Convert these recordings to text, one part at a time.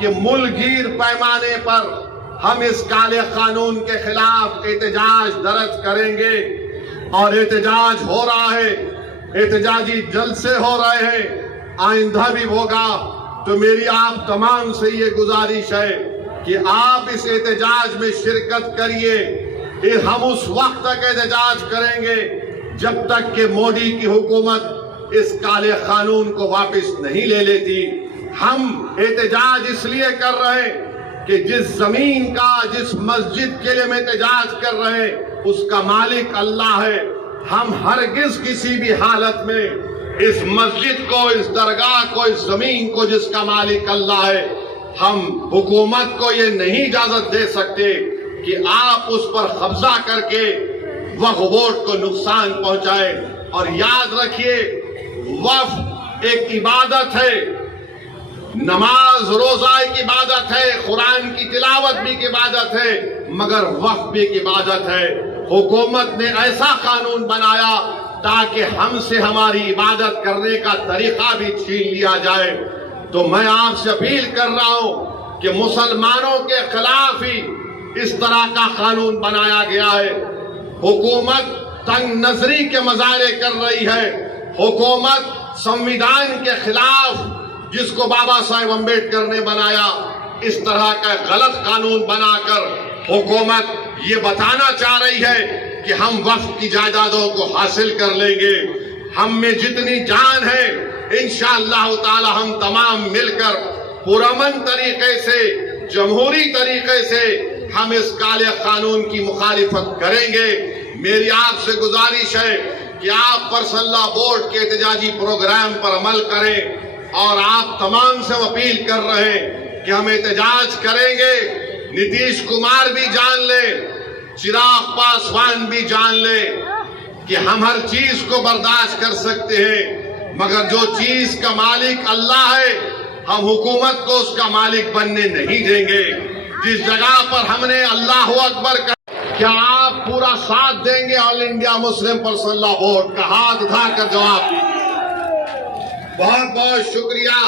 کہ ملکگیر پیمانے پر ہم اس کالے قانون کے خلاف احتجاج درج کریں گے، اور احتجاج ہو رہا ہے، احتجاجی جلسے ہو رہے ہیں، آئندہ بھی ہوگا۔ تو میری آپ تمام سے یہ گزارش ہے کہ آپ اس احتجاج میں شرکت کریے۔ ہم اس وقت تک احتجاج کریں گے جب تک کہ مودی کی حکومت اس کالے قانون کو واپس نہیں لے لیتی۔ ہم احتجاج اس لیے کر رہے ہیں کہ جس زمین کا، جس مسجد کے لیے ہم احتجاج کر رہے ہیں، اس کا مالک اللہ ہے۔ ہم ہرگز کسی بھی حالت میں اس مسجد کو، اس درگاہ کو، اس زمین کو جس کا مالک اللہ ہے، ہم حکومت کو یہ نہیں اجازت دے سکتے کہ آپ اس پر قبضہ کر کے وقف بورڈ کو نقصان پہنچائے۔ اور یاد رکھیے، وقف ایک عبادت ہے، نماز روزہ ایک عبادت ہے، قرآن کی تلاوت بھی ایک عبادت ہے، مگر وقف بھی ایک عبادت ہے۔ حکومت نے ایسا قانون بنایا تاکہ ہم سے ہماری عبادت کرنے کا طریقہ بھی چھین لیا جائے۔ تو میں آپ سے اپیل کر رہا ہوں کہ مسلمانوں کے خلاف ہی اس طرح کا قانون بنایا گیا ہے۔ حکومت تنگ نظری کے مظاہرے کر رہی ہے، حکومت سنویدھان کے خلاف، جس کو بابا صاحب امبیڈکر نے بنایا، اس طرح کا غلط قانون بنا کر حکومت یہ بتانا چاہ رہی ہے کہ ہم وقف کی جائیدادوں کو حاصل کر لیں گے۔ ہم میں جتنی جان ہے، انشاءاللہ تعالی ہم تمام مل کر پرامن طریقے سے، جمہوری طریقے سے ہم اس کالے قانون کی مخالفت کریں گے۔ میری آپ سے گزارش ہے کہ آپ پرسنل لا بورڈ کے احتجاجی پروگرام پر عمل کریں، اور آپ تمام سے اپیل کر رہے ہیں کہ ہم احتجاج کریں گے۔ نتیش کمار بھی جان لے، چراغ پاسوان بھی جان لے کہ ہم ہر چیز کو برداشت کر سکتے ہیں، مگر جو چیز کا مالک اللہ ہے، ہم حکومت کو اس کا مالک بننے نہیں دیں گے۔ جس جگہ پر ہم نے اللہ اکبر کہا، کیا آپ پورا ساتھ دیں گے آل انڈیا مسلم پرسنل لا بورڈ کا؟ ہاتھ اٹھا کر جواب دیجیے۔ بہت بہت شکریہ۔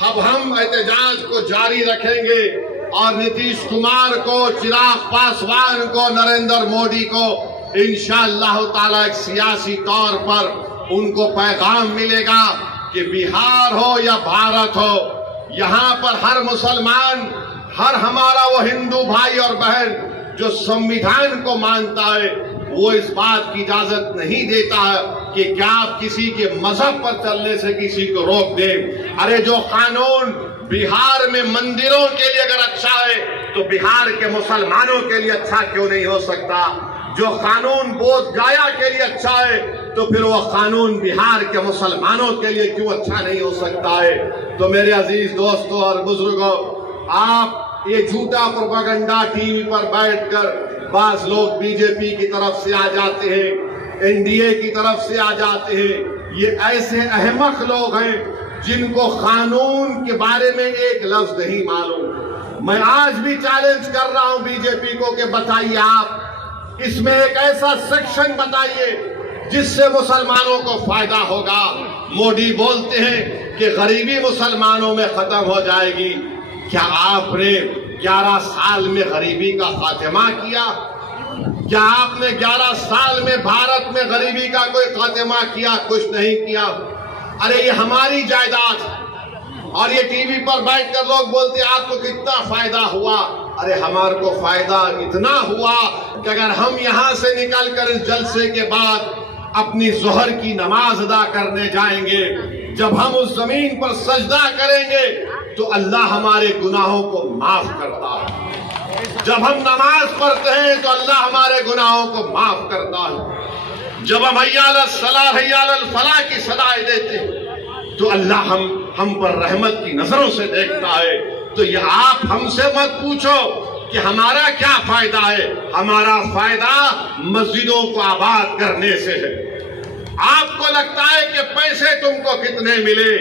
اب ہم احتجاج کو جاری رکھیں گے، اور نتیش کمار کو، چراغ پاسوان کو، نریندر مودی کو انشاءاللہ تعالی ایک سیاسی طور پر ان کو پیغام ملے گا کہ بہار ہو یا بھارت ہو، یہاں پر ہر مسلمان، ہر ہمارا وہ ہندو بھائی اور بہن جو سنویدھان کو مانتا ہے، وہ اس بات کی اجازت نہیں دیتا کہ کیا آپ کسی کے مذہب پر چلنے سے کسی کو روک دیں۔ ارے جو قانون بہار میں مندروں کے لیے اگر اچھا ہے تو بہار کے مسلمانوں کے لیے اچھا کیوں نہیں ہو سکتا؟ جو قانون بودھ گایا کے لیے اچھا ہے تو پھر وہ قانون بہار کے مسلمانوں کے لیے کیوں اچھا نہیں ہو سکتا ہے؟ تو میرے عزیز دوستوں اور بزرگوں، آپ یہ جھوٹا پروپیگنڈا ٹی وی پر بیٹھ کر، بعض لوگ بی جے پی کی طرف سے آ جاتے ہیں، این ڈی اے کی طرف سے آ جاتے ہیں، یہ ایسے احمق لوگ ہیں جن کو قانون کے بارے میں ایک لفظ نہیں معلوم۔ میں آج بھی چیلنج کر رہا ہوں بی جے پی کو کہ بتائیے، آپ اس میں ایک ایسا سیکشن بتائیے جس سے مسلمانوں کو فائدہ ہوگا۔ مودی بولتے ہیں کہ غریبی مسلمانوں میں ختم ہو جائے گی۔ کیا آپ نے 11 سال میں غریبی کا خاتمہ کیا؟ کیا آپ نے 11 سال میں بھارت میں غریبی کا کوئی خاتمہ کیا؟ کچھ نہیں کیا۔ ارے یہ ہماری جائیداد، اور یہ ٹی وی پر بیٹھ کر لوگ بولتے ہیں آپ کو کتنا فائدہ ہوا۔ ارے ہمارے کو فائدہ اتنا ہوا کہ اگر ہم یہاں سے نکل کر اس جلسے کے بعد اپنی ظہر کی نماز ادا کرنے جائیں گے، جب ہم اس زمین پر سجدہ کریں گے تو اللہ ہمارے گناہوں کو معاف کرتا ہے۔ جب ہم نماز پڑھتے ہیں تو اللہ ہمارے گناہوں کو معاف کرتا ہے۔ جب ہم حی علی الصلاۃ حی علی الفلاح کی صدائیں دیتے ہیں تو اللہ ہم پر رحمت کی نظروں سے دیکھتا ہے۔ تو یہ آپ ہم سے مت پوچھو کہ ہمارا کیا فائدہ ہے، ہمارا فائدہ مسجدوں کو آباد کرنے سے ہے۔ آپ کو لگتا ہے کہ پیسے تم کو کتنے ملے؟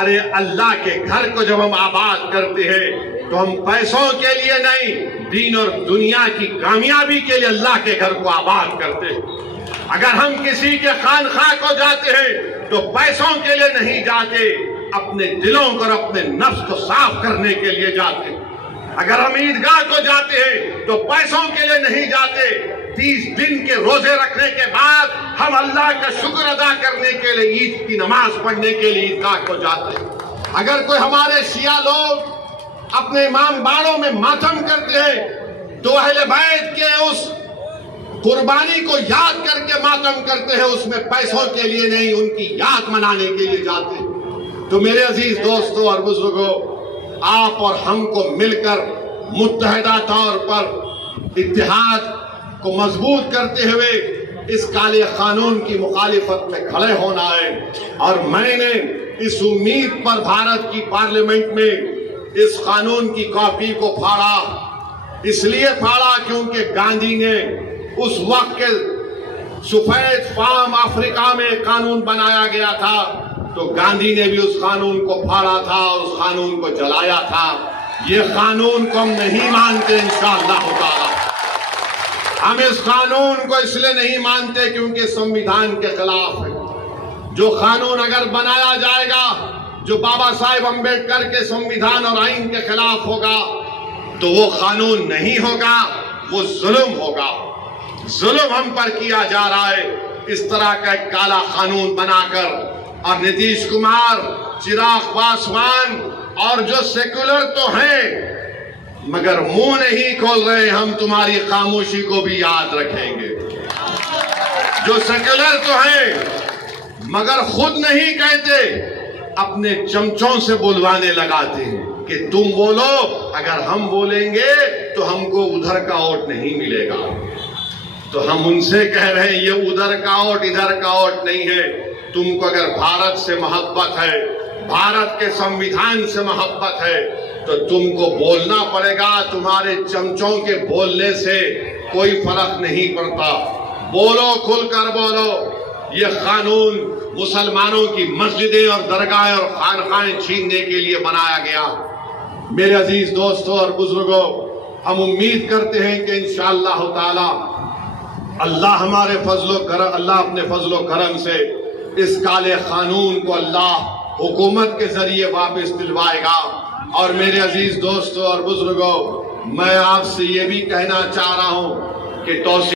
ارے اللہ کے گھر کو جب ہم آباد کرتے ہیں تو ہم پیسوں کے لیے نہیں، دین اور دنیا کی کامیابی کے لیے اللہ کے گھر کو آباد کرتے ہیں۔ اگر ہم کسی کے خانقاہ کو جاتے ہیں تو پیسوں کے لیے نہیں جاتے، اپنے دلوں کو اور اپنے نفس کو صاف کرنے کے لیے جاتے ہیں۔ اگر ہم عیدگاہ کو جاتے ہیں تو پیسوں کے لیے نہیں جاتے، 30 دن کے روزے رکھنے کے بعد ہم اللہ کا شکر ادا کرنے کے لیے عید کی نماز پڑھنے کے لیے عیدگاہ کو جاتے ہیں۔ اگر کوئی ہمارے شیعہ لوگ اپنے امام باڑوں میں ماتم کرتے ہیں تو اہل بیت کے اس قربانی کو یاد کر کے ماتم کرتے ہیں، اس میں پیسوں کے لیے نہیں، ان کی یاد منانے کے لیے جاتے ہیں۔ تو میرے عزیز دوستوں اور بزرگوں، آپ اور ہم کو مل کر متحدہ طور پر اتحاد کو مضبوط کرتے ہوئے اس کالے قانون کی مخالفت میں کھڑے ہونا ہے۔ اور میں نے اس امید پر بھارت کی پارلیمنٹ میں اس قانون کی کاپی کو پھاڑا، اس لیے پھاڑا کیونکہ گاندھی نے اس وقت کے سفید فام افریقہ میں قانون بنایا گیا تھا تو گاندھی نے بھی اس قانون کو پھاڑا تھا، اس قانون کو جلایا تھا۔ یہ قانون کو ہم نہیں مانتے انشاءاللہ تعالی۔ ہم اس قانون کو اس لیے نہیں مانتے کیونکہ سنویدھان کے خلاف ہے۔ جو قانون اگر بنایا جائے گا جو بابا صاحب امبیڈکر کے سنویدھان اور آئین کے خلاف ہوگا تو وہ قانون نہیں ہوگا، وہ ظلم ہوگا۔ ظلم ہم پر کیا جا رہا ہے اس طرح کا ایک کالا قانون بنا کر۔ اور نتیش کمار، چراغ پاسوان اور جو سیکولر تو ہیں مگر منہ نہیں کھول رہے، ہم تمہاری خاموشی کو بھی یاد رکھیں گے۔ جو سیکولر تو ہیں مگر خود نہیں کہتے، اپنے چمچوں سے بلوانے لگاتے ہیں کہ تم بولو، اگر ہم بولیں گے تو ہم کو ادھر کا ووٹ نہیں ملے گا۔ تو ہم ان سے کہہ رہے ہیں یہ ادھر کا ووٹ ادھر کا ووٹ نہیں ہے۔ تم کو اگر بھارت سے محبت ہے، بھارت کے سنویدھان سے محبت ہے تو تم کو بولنا پڑے گا۔ تمہارے چمچوں کے بولنے سے کوئی فرق نہیں پڑتا۔ بولو، کھل کر بولو۔ یہ قانون مسلمانوں کی مسجدیں اور درگاہیں اور خانقاہیں چھیننے کے لیے بنایا گیا۔ میرے عزیز دوستوں اور بزرگوں، ہم امید کرتے ہیں کہ انشاءاللہ تعالی اللہ ہمارے اللہ اپنے فضل و کرم سے اس کالے قانون کو اللہ حکومت کے ذریعے واپس دلوائے گا۔ اور میرے عزیز دوستوں اور بزرگوں، میں آپ سے یہ بھی کہنا چاہ رہا ہوں کہ توسیع